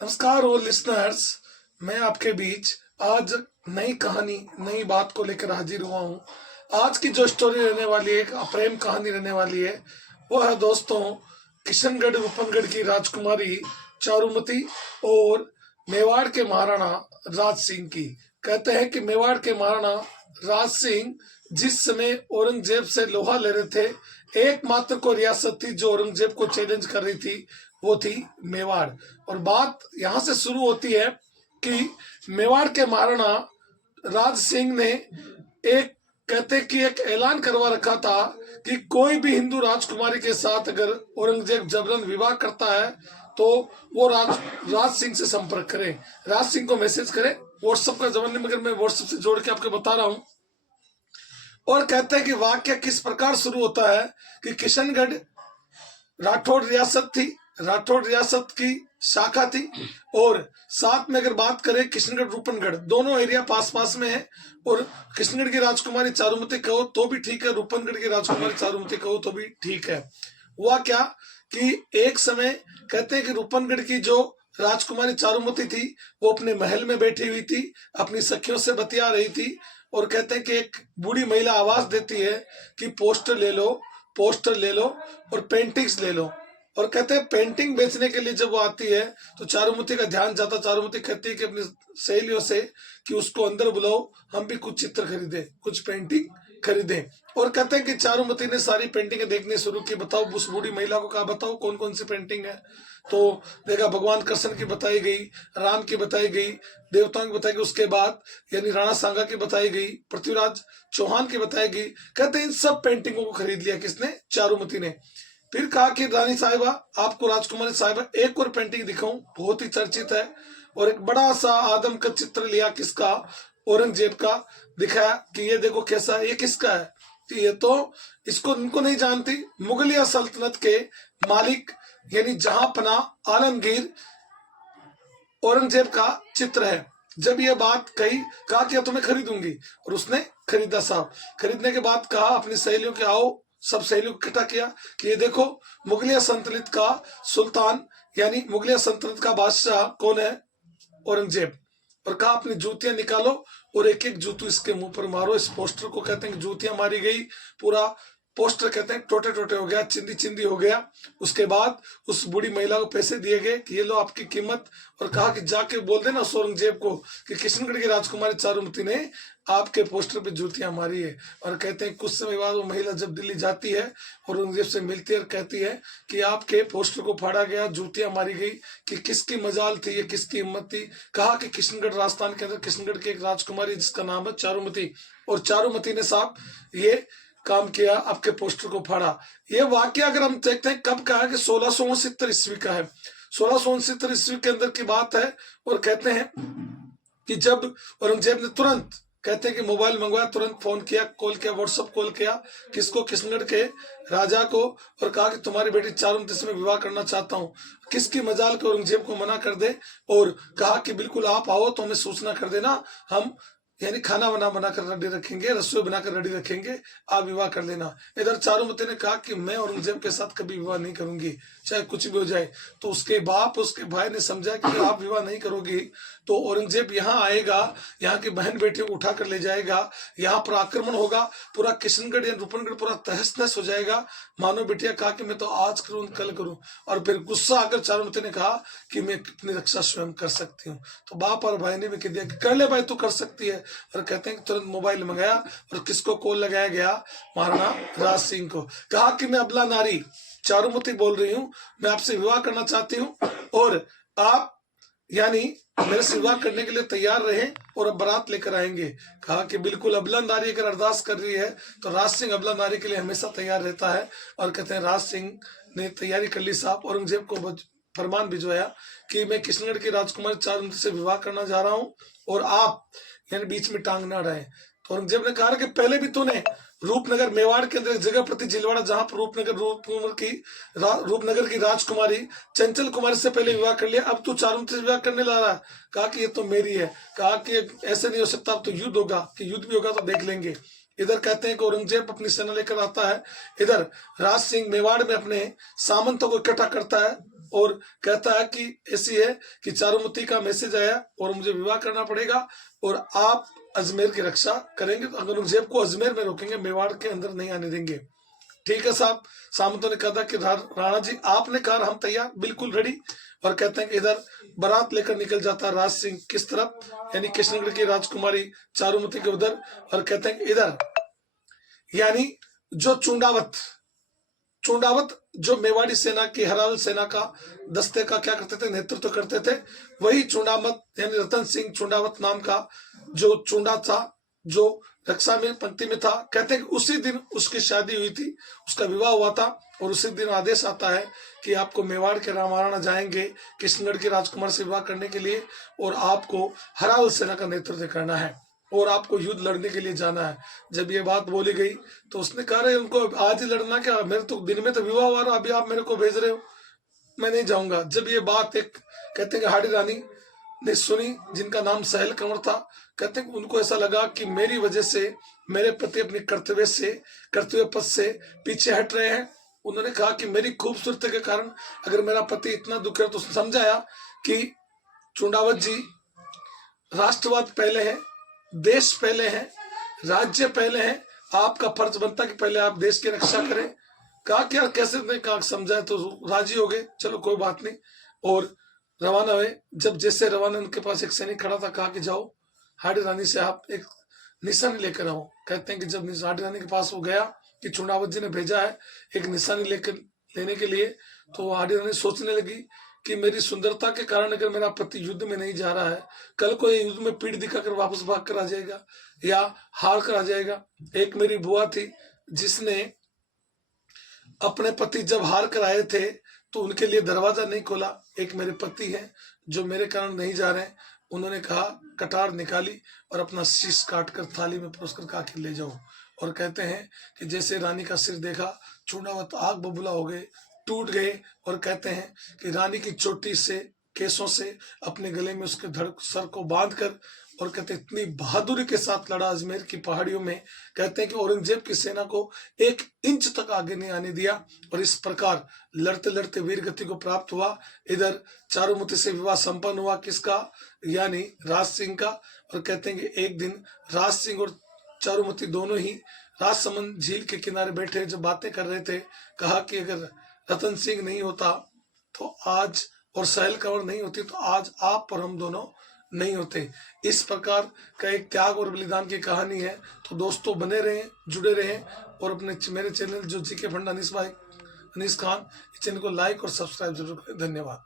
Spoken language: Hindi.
नमस्कार ओ लिसनर्स। मैं आपके बीच आज नई कहानी नई बात को लेकर हाजिर हुआ हूँ। आज की जो स्टोरी रहने वाली है, एक प्रेम कहानी रहने वाली है, वो है दोस्तों किशनगढ़ रूपनगढ़ की राजकुमारी चारुमती और मेवाड़ के महाराणा राज सिंह की। कहते हैं कि मेवाड़ के महाराणा राज सिंह जिस समय औरंगजेब से लोहा ले रहे थे, एकमात्र को रियासत थी जो औरंगजेब को चैलेंज कर रही थी, वो थी मेवाड़। और बात यहाँ से शुरू होती है कि मेवाड़ के महाराणा राज सिंह ने एक कहते कि एक ऐलान करवा रखा था कि कोई भी हिंदू राजकुमारी के साथ अगर औरंगजेब जबरन विवाह करता है तो वो राज सिंह से संपर्क करे, राज सिंह को मैसेज करे। व्हाट्सएप का जमाने में अगर मैं व्हाट्सएप से जोड़ के आपको बता रहा हूं। और कहते हैं कि वाक्य किस प्रकार शुरू होता है कि किशनगढ़ राठौड़ रियासत थी, राठौड़ रियासत की शाखा थी। और साथ में अगर बात करें किशनगढ़ रूपनगढ़, दोनों एरिया पास पास में है। और किशनगढ़ की राजकुमारी चारुमती कहो तो भी ठीक है, रूपनगढ़ की राजकुमारी चारुमती कहो तो भी ठीक है। हुआ क्या कि एक समय कहते हैं कि रूपनगढ़ की जो राजकुमारी चारुमती थी वो अपने महल में बैठी हुई थी, अपनी सखियों से बतिया रही थी। और कहते हैं कि एक बूढ़ी महिला आवाज देती है कि पोस्टर ले लो, पोस्टर ले लो और पेंटिंग्स ले लो। और कहते हैं पेंटिंग बेचने के लिए जब वो आती है तो चारुमती का ध्यान जाता। चारुमती कहती है कि अपनी सहेलियों से कि उसको अंदर बुलाओ, हम भी कुछ चित्र खरीदे, कुछ पेंटिंग खरीदे। और कहते हैं कि चारुमती ने सारी पेंटिंगें देखनी शुरू की। बताओ, उस बूढ़ी महिला को कहा बताओ कौन कौन सी पेंटिंग है। तो देखा भगवान कृष्ण की बताई गई, राम की बताई गई, देवताओं की बताई गई, उसके बाद यानी राणा सांगा की बताई गई, पृथ्वीराज चौहान की बताई गई। कहते हैं इन सब पेंटिंगों को खरीद लिया किसने? चारुमती ने। फिर कहा कि रानी साहिबा, आपको राजकुमारी साहिबा एक और पेंटिंग दिखाऊं, बहुत ही चर्चित है। और एक बड़ा सा आदम का चित्र लिया, किसका? औरंगजेब का। दिखाया कि ये देखो कैसा, ये किसका है? कि ये तो इसको इनको नहीं जानती, मुगलिया सल्तनत के मालिक यानी जहांपना आलमगीर औरंगजेब का चित्र है। जब ये बात कही, कहा कि तुम्हें खरीदूंगी, और उसने खरीदा साहब। खरीदने के बाद कहा अपनी सहेलियों के आओ, सब सहेलियों को इकट्ठा किया कि ये देखो मुगलिया सल्तनत का सुल्तान यानी मुगलिया सल्तनत का बादशाह कौन है? औरंगजेब। और कहा अपनी जूतियां निकालो और एक एक जूतू इसके मुंह पर मारो। इस पोस्टर को कहते हैं कि जूतियां मारी गई, पूरा पोस्टर कहते हैं टोटे टोटे हो गया, चिंदी चिंदी हो गया। उसके बाद उस बूढ़ी महिला को पैसे दिए गए कि ये लो आपकी कीमत। और कहा कि जाके बोल देना औरंगजेब को कि किशनगढ़ की राजकुमारी चारुमती ने आपके पोस्टर पे जूतियां मारी है। और कहते हैं कुछ समय बाद वो महिला जब दिल्ली जाती है और औरंगजेब से मिलती है और कहती है कि आपके पोस्टर को फाड़ा गया, जूतियां मारी गई, कि किसकी मजाल थी, ये किसकी हिम्मत थी। कहा कि किशनगढ़ राजस्थान के अंदर किशनगढ़ की एक राजकुमारी जिसका नाम है चारुमती, और चारुमती ने साहब ये काम किया, आपके पोस्टर को फाड़ा। ये वाक्य अगर हम देखते हैं कब का है कि 1669 ईस्वी का है। 1669 ईस्वी के अंदर की बात है। और कहते हैं कि जब औरंगजेब ने तुरंत कहते हैं कि मोबाइल मंगवाया, तुरंत फोन किया, कॉल किया, व्हाट्सएप कॉल किया, किसको? किशनगढ़ के राजा को। और कहा कि तुम्हारी बेटी चारुमती से मैं विवाह करना चाहता हूँ, किसकी मजाल के औरंगजेब को मना कर दे। और कहा कि बिल्कुल आप आओ तो हमें सूचना कर देना, हम यानी खाना बना बनाकर रेडी रखेंगे, रसोई बनाकर रेडी रखेंगे, आप विवाह कर लेना। इधर चारुमती ने कहा कि मैं औरंगजेब के साथ कभी विवाह नहीं करूंगी, चाहे कुछ भी हो जाए। तो उसके बाप, उसके भाई ने समझा कि आप विवाह नहीं करोगी तो औरंगजेब यहाँ आएगा, यहाँ की बहन बेटियों को उठा कर ले जाएगा, यहाँ पर आक्रमण होगा, पूरा किशनगढ़ या रूपनगढ़ पूरा तहस नहस हो जाएगा। मानो बिटिया कहा कि मैं तो आज करूं कल करूं। और फिर गुस्सा आकर चारुमती ने कहा कि मैं अपनी रक्षा स्वयं कर सकती हूँ। तो बाप और भाई ने भी कह दिया कि कर ले भाई, तू कर सकती है। और कहते हैं कि तुरंत मोबाइल मंगाया और किसको कॉल लगाया गया? महाराणा राज सिंह को। कहा कि मैं अबला नारी चारुमती बोल रही हूँ, मैं आपसे विवाह करना चाहती हूँ और आप यानी मेरे से विवाह करने के लिए तैयार रहे और अब बारात लेकर आएंगे। कहा कि बिल्कुल, अबला नारी अगर अरदास कर रही है तो राज सिंह अबला नारी के लिए हमेशा तैयार रहता है। और कहते हैं राज सिंह ने तैयारी कर ली साहब, औरंगजेब को फरमान भिजवाया कि मैं किशनगढ़ की राजकुमारी चारुमती से विवाह करना जा रहा हूँ और आप यानी बीच में टांग ना रहे। तो औरंगजेब ने कहा कि पहले भी तूने रूपनगर मेवाड़ के अंदर एक जगह प्रति जिलवाड़ा, जहां पर रूपनगर की राजकुमारी चंचल कुमारी से पहले विवाह कर लिया, अब तू चारुमती से विवाह करने ला रहा है। कहा कि ये तो मेरी है। कहा कि ऐसे नहीं हो सकता, अब तो युद्ध होगा, कि युद्ध भी होगा तो देख लेंगे। इधर कहते हैं कि औरंगजेब अपनी सेना लेकर आता है, इधर राज सिंह मेवाड़ में अपने सामंतों को इकट्ठा करता है और कहता है कि ऐसी है कि चारुमती का मैसेज आया और मुझे विवाह करना पड़ेगा और आप अजमेर की रक्षा करेंगे। तो औरंगजेब को अजमेर में रोकेंगे, मेवाड़ के अंदर नहीं आने देंगे। ठीक है साहब। सामंतों ने कहा कि राणा जी आपने कहा हम तैयार, बिल्कुल रेडी। और कहते हैं कि इधर बारात लेकर निकल जाता राज सिंह किस तरफ, यानी कृष्णगढ़ की राजकुमारी चारुमती के उधर। और कहते हैं कि इधर यानी जो चुंडावत जो मेवाड़ी सेना की हरावल सेना का दस्ते का क्या करते थे, नेतृत्व करते थे, वही चुंडावत यानी रतन सिंह चुंडावत नाम का जो चुंडा था, जो रक्षा में पंक्ति में था। कहते हैं कि उसी दिन उसकी शादी हुई थी, उसका विवाह हुआ था। और उसी दिन आदेश आता है कि आपको मेवाड़ के महाराणा जाएंगे कृष्णगढ़ की राजकुमार से विवाह करने के लिए और आपको हरावल सेना का नेतृत्व करना है और आपको युद्ध लड़ने के लिए जाना है। जब ये बात बोली गई तो उसने कहा रहे उनको आज ही लड़ना क्या, मेरे तो दिन में तो विवाह हुआ रहा, अभी आप मेरे को भेज रहे हो, मैं नहीं जाऊंगा। जब ये बात एक कहते हैं कि हाड़ी रानी ने सुनी, जिनका नाम सहल कंवर था, कहते हैं उनको ऐसा लगा कि मेरी वजह से मेरे पति अपने कर्तव्य पद से पीछे हट रहे हैं। उन्होंने कहा कि मेरी खूबसूरती के कारण अगर मेरा पति इतना दुखी है, तो समझाया कि चुंडावत जी राष्ट्रवाद पहले है, देश पहले है, राज्य पहले है, आपका फर्ज बनता कि पहले आप देश की रक्षा करें। कहा कि यार कैसे नहीं, कहा समझाए तो राजी हो गए, चलो कोई बात नहीं। और रवाना हुए। जब जैसे रवाना उनके पास एक सैनिक खड़ा था, कहा कि जाओ हाड़ी रानी से आप एक निशानी लेकर आओ। कहते हैं कि जब हाड़ी रानी के पास वो गया कि चुंडावत जी ने भेजा है एक निशानी लेने के लिए, तो हाड़ी रानी सोचने लगी कि मेरी सुंदरता के कारण अगर मेरा पति युद्ध में नहीं जा रहा है, कल को ये युद्ध में पीठ दिखाकर वापस भाग कर आ जाएगा या हार कर आ जाएगा। एक मेरी बुआ थी जिसने अपने पति जब हार कर आए थे तो उनके लिए दरवाजा नहीं खोला। एक मेरे पति हैं जो मेरे कारण नहीं जा रहे हैं, उन्होंने कहा, कटार निकाली और अपना शीश काट कर थाली में परोसकर कहा कि ले जाओ। और कहते हैं कि जैसे रानी का सिर देखा, चुंडावत आग बबूला हो गए, टूट गए। और कहते हैं कि रानी की चोटी से केसों से अपने गले में उसके धड़ सर को बांध कर, और कहते हैं इतनी बहादुरी के साथ लड़ा अजमेर की पहाड़ियों में। कहते हैं कि औरंगजेब की सेना को 1 इंच तक आगे नहीं आने दिया और इस प्रकार लड़ते लड़ते वीर गति को प्राप्त हुआ। इधर चारुमती से विवाह संपन्न हुआ, किसका, यानी राज सिंह का। और कहते हैं कि एक दिन राज सिंह और चारुमती दोनों ही राजसमंद झील के किनारे बैठे जब बातें कर रहे थे, कहा कि अगर रतन सिंह नहीं होता तो आज, और सहल कंवर नहीं होती तो आज आप और हम दोनों नहीं होते। इस प्रकार का एक त्याग और बलिदान की कहानी है। तो दोस्तों बने रहें, जुड़े रहें और अपने मेरे चैनल जो जीके फंड अनीस खान, इस चैनल को लाइक और सब्सक्राइब जरूर करें। धन्यवाद।